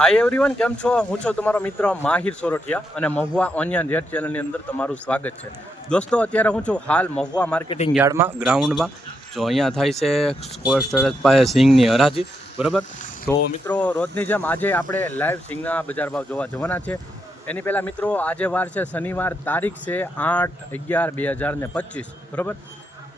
Hi everyone કેમ છો? હું છું તમારો મિત્ર માહિર સોરઠિયા અને મહુવા ઓનિયન રેડ ચેનલની અંદર તમારું સ્વાગત છે. દોસ્તો, અત્યારે હું છું હાલ મહુવા માર્કેટિંગ યાર્ડમાં ગ્રાઉન્ડમાં જો અહીંયા થાય છે સ્કોર સ્ટોરેજ પાસે સિંગની હરાજી, બરાબર? તો મિત્રો, રોજની જેમ આજે આપણે લાઈવ સિંગના બજાર ભાવ જોવા જવાના છે. એની પહેલાં મિત્રો, આજે વાર છે, શનિવાર, તારીખ છે આઠ અગિયાર બે હજાર ને પચીસ, બરાબર?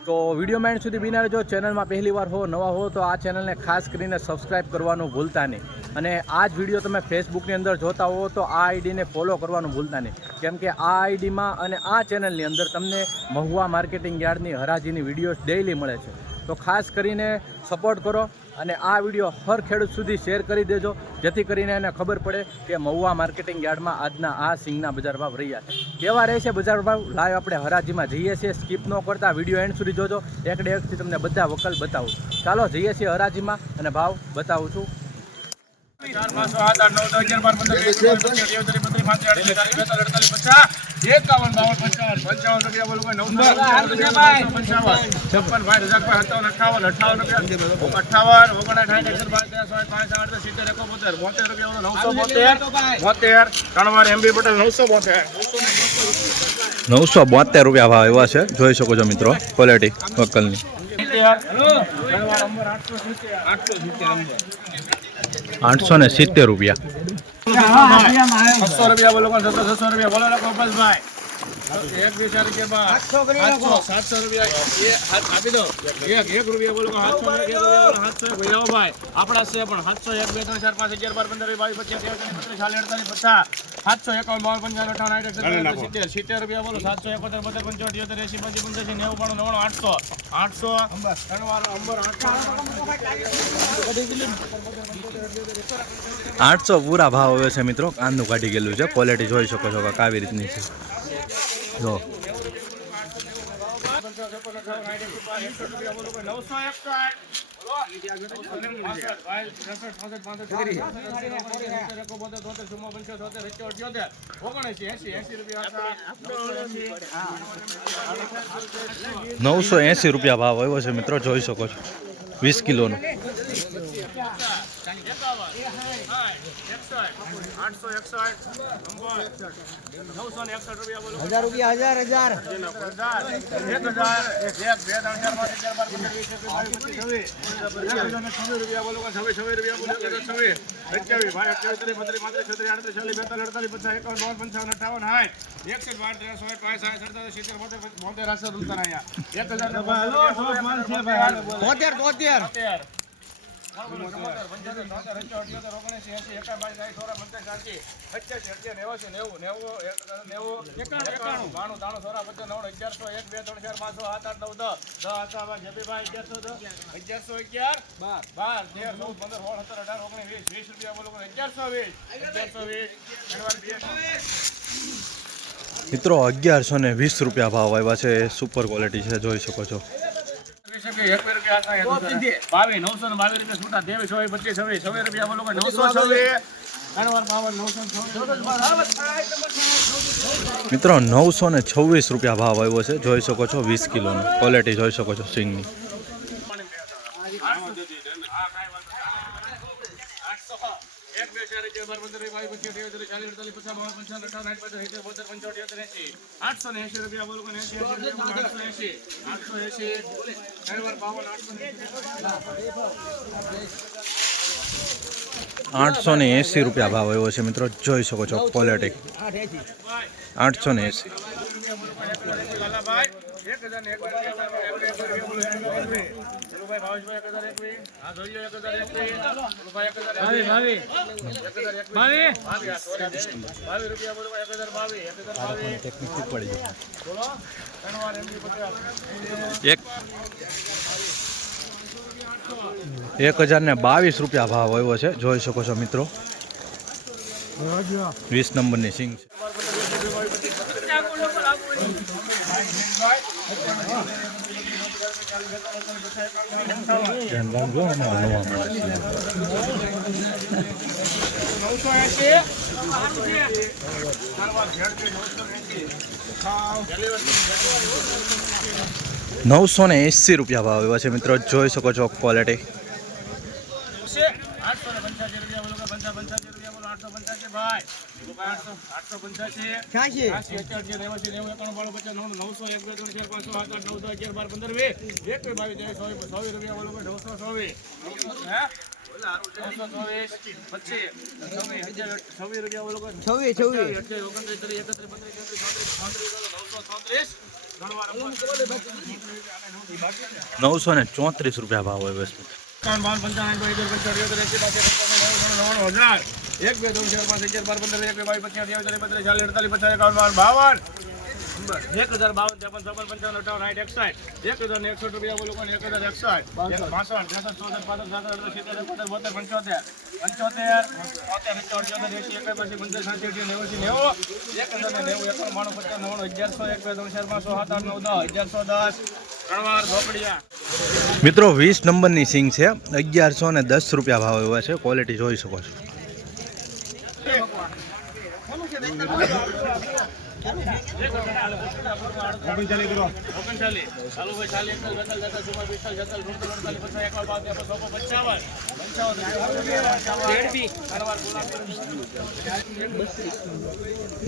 તો વીડિયો મેન્ડ સુધી બિના જો ચેનલમાં પહેલી વાર હો, નવા હો, તો આ ચેનલને ખાસ કરીને સબસ્ક્રાઈબ કરવાનું ભૂલતા નહીં. અને આ જ વીડિયો તમે ફેસબુકની અંદર જોતા હો, તો આ આઈડીને ફોલો કરવાનું ભૂલતા નહીં. કેમ કે આ આઈડીમાં અને આ ચેનલની અંદર તમને મહુવા માર્કેટિંગ યાર્ડની હરાજીની વિડીયોઝ ડેઇલી મળે છે. તો ખાસ કરીને સપોર્ટ કરો. અને આ વીડિયો હર ખેડૂત સુધી શેર કરી દેજો, જેથી કરીને એને ખબર પડે કે મહુવા માર્કેટિંગ યાર્ડમાં આજના આ સિંગના બજાર ભાવ રહ્યા છે. કેવા રહે છે બજાર ભાવ? લાઈવ આપણે હરાજીમાં જઈએ છીએ, સ્કીપ ન કરતા, વીડિયો એન્ડ સુધી જોજો. એકડે એકથી તમને બધા વકલ બતાવું ચાલો જઈએ છીએ હરાજીમાં અને ભાવ બતાવું છું. એકાવન બાવન રૂપિયા બોલો છપ્પન ભાઈ હજાર સત્તાવન અઠાવન સિત્તેર બોતેર રૂપિયા નવસો બોતેર નવસો નવસો બોતેર રૂપિયા ભાવ એવા છે. જોઈ શકો છો મિત્રો ક્વોલિટી વકલની આઠસો ને સિત્તેર રૂપિયા. છસો રૂપિયા બોલો સત્તર છસો રૂપિયા બોલો ગોપાલભાઈ એક બે ચાર કે સાતસો રૂપિયા. એ હાથ આપી દો. એક એક રૂપિયા બોલો સાતસો એક રૂપિયા સાતસો. ભાઈ ભાઈ. આપણા છે પણ સાતસો એક બે ત્રણ ચાર પાંચ અગિયાર બાર પંદર વીસ, બાવીસ પચીસ ચાલીસ અડતાલીસ પચાસ. સાતસો એકાવન બાવન પંચાવન અઠાવન સાઠ સિત્તેર સિત્તેર રૂપિયા બોલો. સાતસો એકોતેર બોતેર પંચોતેર ઇયોતેર એસી પંચી પંચ્યાસી નેવું પણ નવ્વાણું આઠસો. આઠસો. આઠસો. પૂરા ભાવ હવે છે મિત્રો. કાંદું કાઢી ગયેલું છે. ક્વોલિટી જોઈ શકો છો કે આવી રીતની છે. જો. નવસો એંસી રૂપિયા ભાવ આવ્યો છે મિત્રો જોઈ શકો છો વીસ કિલોનો. આઠસો એકસઠ. નવસો ને એકસઠ રૂપિયા બોલો. હજાર રૂપિયા હજાર હજાર. એક હજાર એક બે ત્રણ ચાર પાંચ હજાર બાર પંદર વીસ પચીસ છવ્વીસ. રૂપિયા બોલો છવ્વીસ છવ્વીસ રૂપિયા બોલો છવ્વીસ. અઠ્યાવીસ ભાઈ અઠ્યાવીસ ત્રીસ બત્રીસ પાંત્રીસ છત્રીસ આડત્રીસ ચાલીસ બેતાલીસ અડતાલીસ પચાસ એકાવન બાવન પંચાવન અઠાવન સાઠ એકસઠ બાર ત્રેસ સોળ પાંચ સાઠ સડતાલીસ સિત્તેર બોતેર બોતેર આઠસો રૂપિયા અહીંયા. એક હજાર તોતેર તોતેર અગિયારસો અગિયાર બાર બાર તેર નવ પંદર સોળ સત્તર અઢાર ઓગણીસ વીસ વીસ રૂપિયા બોલો અગિયારસો વીસ અગિયારસો વીસ મિત્રો અગિયારસો ને વીસ રૂપિયા ભાવ આવ્યા છે. સુપર ક્વોલિટી છે, જોઈ શકો છો. મિત્રો, નવસો ને છવ્વીસ રૂપિયા ભાવ આવ્યો છે. જોઈ શકો છો, વીસ કિલોનો ક્વોલિટી જોઈ શકો છો સિંગની એક બે ચાર અગિયાર બાર પંદર વીસ, બાવીસ પચીસ ત્રેવીસ ચોવીસ ચાલીસ અડતાલીસ પચાસ બાવન પંચાવન અઠાવન સાઠ પચાસ સિત્તેર બોતેર પંચોતેર અઠ્યોતેર એંસી આઠસો ને એસી રૂપિયા ભાવ એવો છે મિત્રો, જોઈ શકો છો ક્વોલિટી આઠસો ને એંસી એક એક હજાર ને બાવીસ રૂપિયા ભાવ આવ્યો છે. જોઈ શકો છો મિત્રો. વીસ નંબરની સિંગ છે. નવસો ને એંસી રૂપિયા ભાવ એવા છે મિત્રો જોઈ શકો છો ક્વોલિટી. આઠસો પંચ્યાસી બોલો આઠસો પંચ્યાસી. આઠસો અત્યાસી નેવાસી નેવું એકાણું બાણું પચાસ નવ નવસો એક બે ત્રણ ચાર પાંચ છ આઠ નવ દસ અગિયાર બાર પંદર વીસ. એક બે બાવીસ ત્રેવીસ ચોવીસ ચોવીસ રૂપિયા બોલો નવસો ચોવીસ. છવ્વીસ. ભાઈ નવસો ને ચોત્રીસ રૂપિયા ભાવ હોય બસ. ત્રણ બાવન પંચાણું હજાર. એક, બે, ત્રણ, ચાર, પાંચ, અગિયાર, બાર, પંદર, એક બાવીસ, પચીસ, ત્રેવીસ ચાલીસ બત્રીસ ચાલીસ, અડતાલીસ, પચાસ, એકાવન, બાવન બાવન. એક હજાર બાવન, ત્રેપન ચોપન પંચાવન, અઠાવન, સાઠ, એકસાઠ. એક હજાર ને એકસઠ રૂપિયા બોલો એક હજાર એકસાઠ. પાસઠ ત્રેસઠ ચોસઠ, પાસઠ, સાસઠ, અડસઠ, સિત્તેર, એકોતેર, બોતેર, પંચોતેર. પંચોતેર, બોતેર સિત્તોર ચોતેર એસી એકાસી પંચાસી સાત એસી નેવું નેવું. એક હજાર નેવું એકાણું બાણું પચાસ નવ્વાણું, અગિયારસો, એક, બે, ત્રણ, ચાર પાંચસો સાત, આઠ, નવ, દસ, અગિયારસો, દસ ત્રણ વાર મિત્રો, વીસ નંબરની સિંગ છે. અગિયારસો ને દસ રૂપિયા ભાવ એવા છે. ક્વોલિટી જોઈ શકો છો. ઓગણચાલીસ ચાલુ ભાઈ ચાલીસ બેતાલીસ તેતાલીસ ચુમ્માલીસ પિસ્તાલીસ છેતાલીસ સુડતાલીસ અડતાલીસ પચાસ એકાવન બાવન ત્રેપન ચોપન પંચાવન.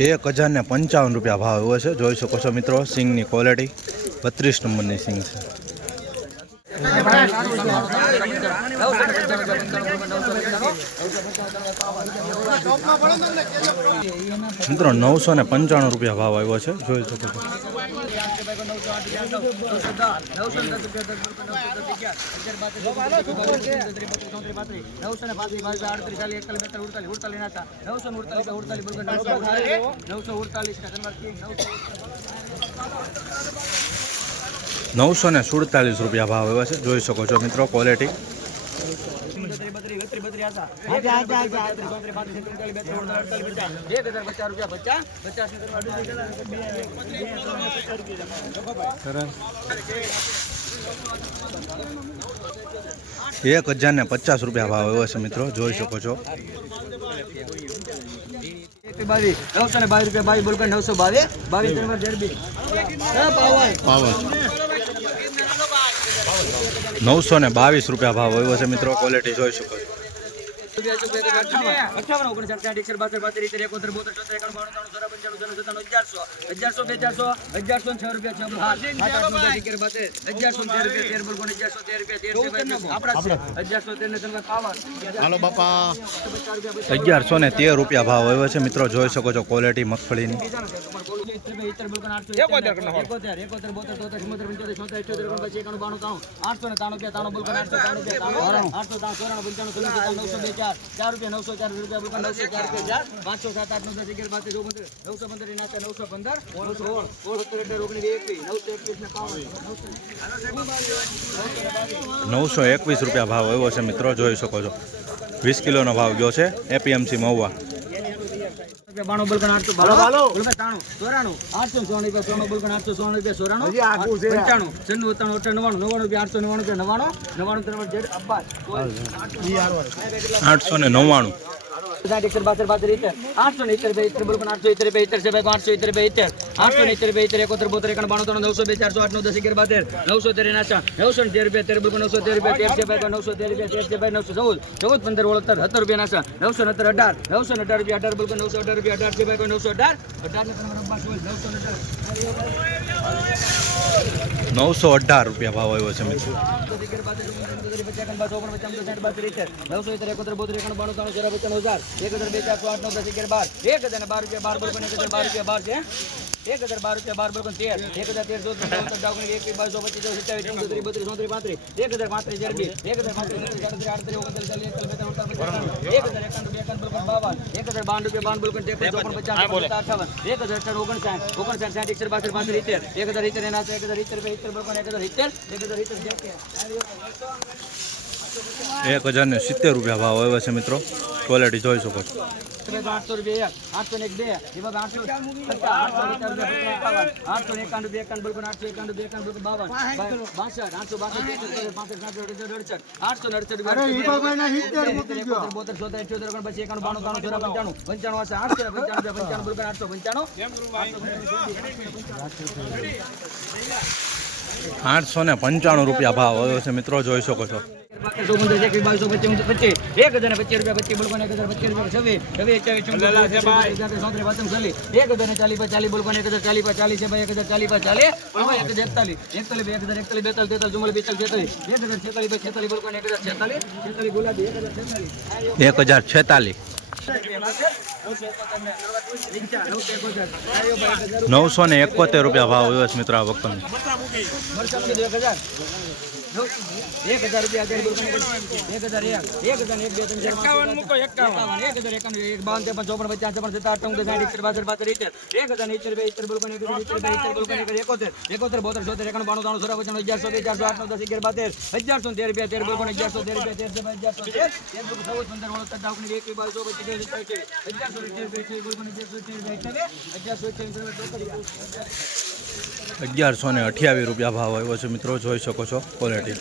એક હજાર ને પંચાવન રૂપિયા ભાવ એવો છે. જોઈ શકો છો મિત્રો સિંગની ક્વોલિટી બત્રીસ નંબરની સિંગ છે. મિત્રો, નવસો ને પંચાણું રૂપિયા ભાવ આવ્યો છે. જોઈ શકો છો. નવસો ને સુડતાલીસ રૂપિયા ભાવ આવ્યો છે. જોઈ શકો છો મિત્રો ક્વોલિટી એક હજાર ને પચાસ રૂપિયા ભાવ એવો છે મિત્રો, જોઈ શકો છો. બાવીસ નવસો ને બાવીસ રૂપિયા બાવીસ બોલકર નવસો બાવીસ બાવીસ નવસો ને બાવીસ રૂપિયા ભાવ એવો છે મિત્રો ક્વોલિટી જોઈ શકો છો. અઠાવન ઓગણસાઠ સાઠ એકસઠ બાસઠ બાસઠ ઇત્તેર એકોતેર બોતેર ચોતેર એકાણું બાણું ત્રાણું ચોરા પંચાણું છન્નું સત્તાણું અગિયારસો અગિયારસો બે ચારસો અગિયારસો ને છ રૂપિયા છ તેર અગિયારસો ને તેર રૂપિયા ને ભાવ એવો છે મિત્રો જોઈ શકો છો ક્વોલિટી મગફળીની આઠસો ને તાણું તાણું બોલકર આઠસો તાણું આઠસો તાણું ચોરાણું પંચાણું સોળ નવસો બે ચાર ચાર રૂપિયા, નવસો ચાર રૂપિયા રૂપિયા નવસો ચાર રૂપિયા પાંચસો, સાત, આઠ, નવસો, અગિયાર નવસો પંદર નવસો પંદર. નવસો ઓગણીસ, એકવીસ. નવસો એકવીસ ને પાવન. નવસો એકવીસ રૂપિયા ભાવ એવો છે, મિત્રો, જોઈ શકો છો. વીસ કિલોનો ભાવ ગયો છે એપીએમસી મહુવા. રૂપિયા બાણું બોલકર આઠસો બોલકર ચોરાણું. આઠસો ને સોળ રૂપિયા બોલકર આઠસો સોળ રૂપિયા સોરાણું પંચાણું. છન્નું સત્તાણું અઠાણું નવ્વાણું. રૂપિયા આઠસો નવ્વાણું રૂપિયા નવ્વાણું. નવ્વાણું ત્રણ જેડ અબ્બાસ. આઠસો ને નવ્વાણું. સાઠ એકસઠ બાસઠ આઠસો ને ઇત્તેર બે ઇત્તેર બોલકર આઠસો ઇત્તેર બે ઇત્તેર છે બે આઠસો ઇત્તેર બે ઇત્તેર આઠસો ને બે ઇત્તેર એકોતેર બોતેર એકાણું બાણું ત્રણ નવસો બે ચારસો આઠ નવ દસ અગિયાર બાતેર નવસો તેર નાચા નવસો તેર રૂપિયા તેર બોલકર નવસો તેર રૂપિયા તેર છે ભાઈ નવસો તેર રૂપિયા તેર છે ભાઈ નવસો ચૌદ ચૌદ પંદર ઓળતર સત્તર રૂપિયા નાચા નવસો ને અઢાર નવસો અઢાર રૂપિયા અઢાર બોલકર નવસો અઢાર રૂપિયા અઢાર છે ભાઈ નવસો અઢાર અઢાર બોલ નવસો અઢાર નવસો અઢાર રૂપિયા ભાવ આવ્યો છે મિત્રો નવસો ઇતેર એકોતેર બોતેર એકાણું બાણું ત્રણ હજાર એક હજાર બે ચાર આઠ નવ દસ અગિયાર બાર એક હજાર બાર રૂપિયા બાર બોલકો એક હજાર બાર રૂપિયા બાર છે એક હજાર બાર રૂપિયા બાર બોલકો તેર એક હજાર તેર ચોત્રીસ એક બાવીસો પચીસ સત્યાવીસ ચૌત્રીસ બત્રીસ ચોત્રીસ પાંત્રીસ એક હજાર પાંત્રીસ હજાર બે એક હજાર પાંત્રીસ સાડત્રીસ આડત્રીસ ઓગણત્રીસ એક હજાર એકાણું બાવન એક હજાર બાવન રૂપિયા બાવન બોલકો ત્રેપન ચોપન પચાસ એક હજાર અઠાવન ઓગણસાઠ ઓગણસાઠ સાઠ એકસઠ બાસઠ પાંત્રીસ એક હજાર ઇત્તેર એના એક હજાર ઇત્તેર ઇત્તર બોલકો એક હજાર ઇત્તેર એક હજાર ઇત્તેર એક હજાર ને સિત્તેર રૂપિયા ભાવ આવ્યો છે મિત્રો. ક્વોલિટી જોઈ શકો છો. આઠસો રૂપિયા એક આઠસો ને એક બે એમાં આઠસો આઠસો એકાણું બે એકાણું બોલકો આઠસો એકાણું બે એકાણું બોલકો બાવન બાસઠ આઠસો બાસઠ અડસઠ આઠસો ને અડસઠ બોતેર ચોતેર ચોતેર પછી એકાણું બાણું ત્રાણું ચોરા પંચાણું પંચાણું હશે આઠસો પંચાણું પંચાણું બોલકો આઠસો પંચાણું. આઠસો ને પંચાણું રૂપિયા ભાવ આવ્યો છે મિત્રો જોઈ શકો છો. બાવીસ, ઓગણત્રીસ, એકવીસ, પચીસ. એક હજાર પચીસ રૂપિયા પચીસ બોલકો એક હજાર પચીસ રૂપિયા છવ્વીસ છવ્વીસ ચાલીસ એક હજાર ને ચાલીસ ચાલીસ બોલકો એક હજાર ચાલીસ ચાલીસ છે એક હજાર ચાલી બોલો ભાઈ, એક એક હજાર એકતાલીસ બેતાલીસ તેતાલીસ ચુમ્માલીસ એક હજાર છેતાલીસ નવસો ને એકોતેર રૂપિયા ભાવ છે મિત્રો આ કીધું એક હજાર રૂપિયા એક હજાર એક એક હજાર એક બે ત્રણ ચાર પાંચ, એકાવન એક હજાર એકાવન એક બાવન ત્રેપન ચોપન પચાસ છપ્પન સત્તાવન અઠ્ઠાવન ઓગણસાઠ ઇત્તેર બાસઠ બાસઠ ઇત્તેર એક હજાર ઇત્તેર બે ઇત્તેર બોલકો ને એક ઇત્તેર બે ઇત્તેર બોલકો ને એક એકોતેર એકોતેર બોતેર છોતેર એકાણું બાણું ત્રાણું સોળા પચાસ અગિયારસો અગિયારસો આઠ નવ દસ અગિયાર બાર તેર હજારસો ને તેર રૂપિયા તેર બોલકો ને અગિયારસો તેર રૂપિયા તેર છે અગિયારસો તેર તેર બોલકો ચૌદ પંદર ઓળખ પચીસ અગિયારસો અગિયારસો અગિયારસો અગિયારસો અગિયારસો અગિયારસો અગિયારસો ને અઠ્યાવીસ રૂપિયા ભાવ આવ્યો છે. મિત્રો જોઈ શકો છો ક્વોલિટી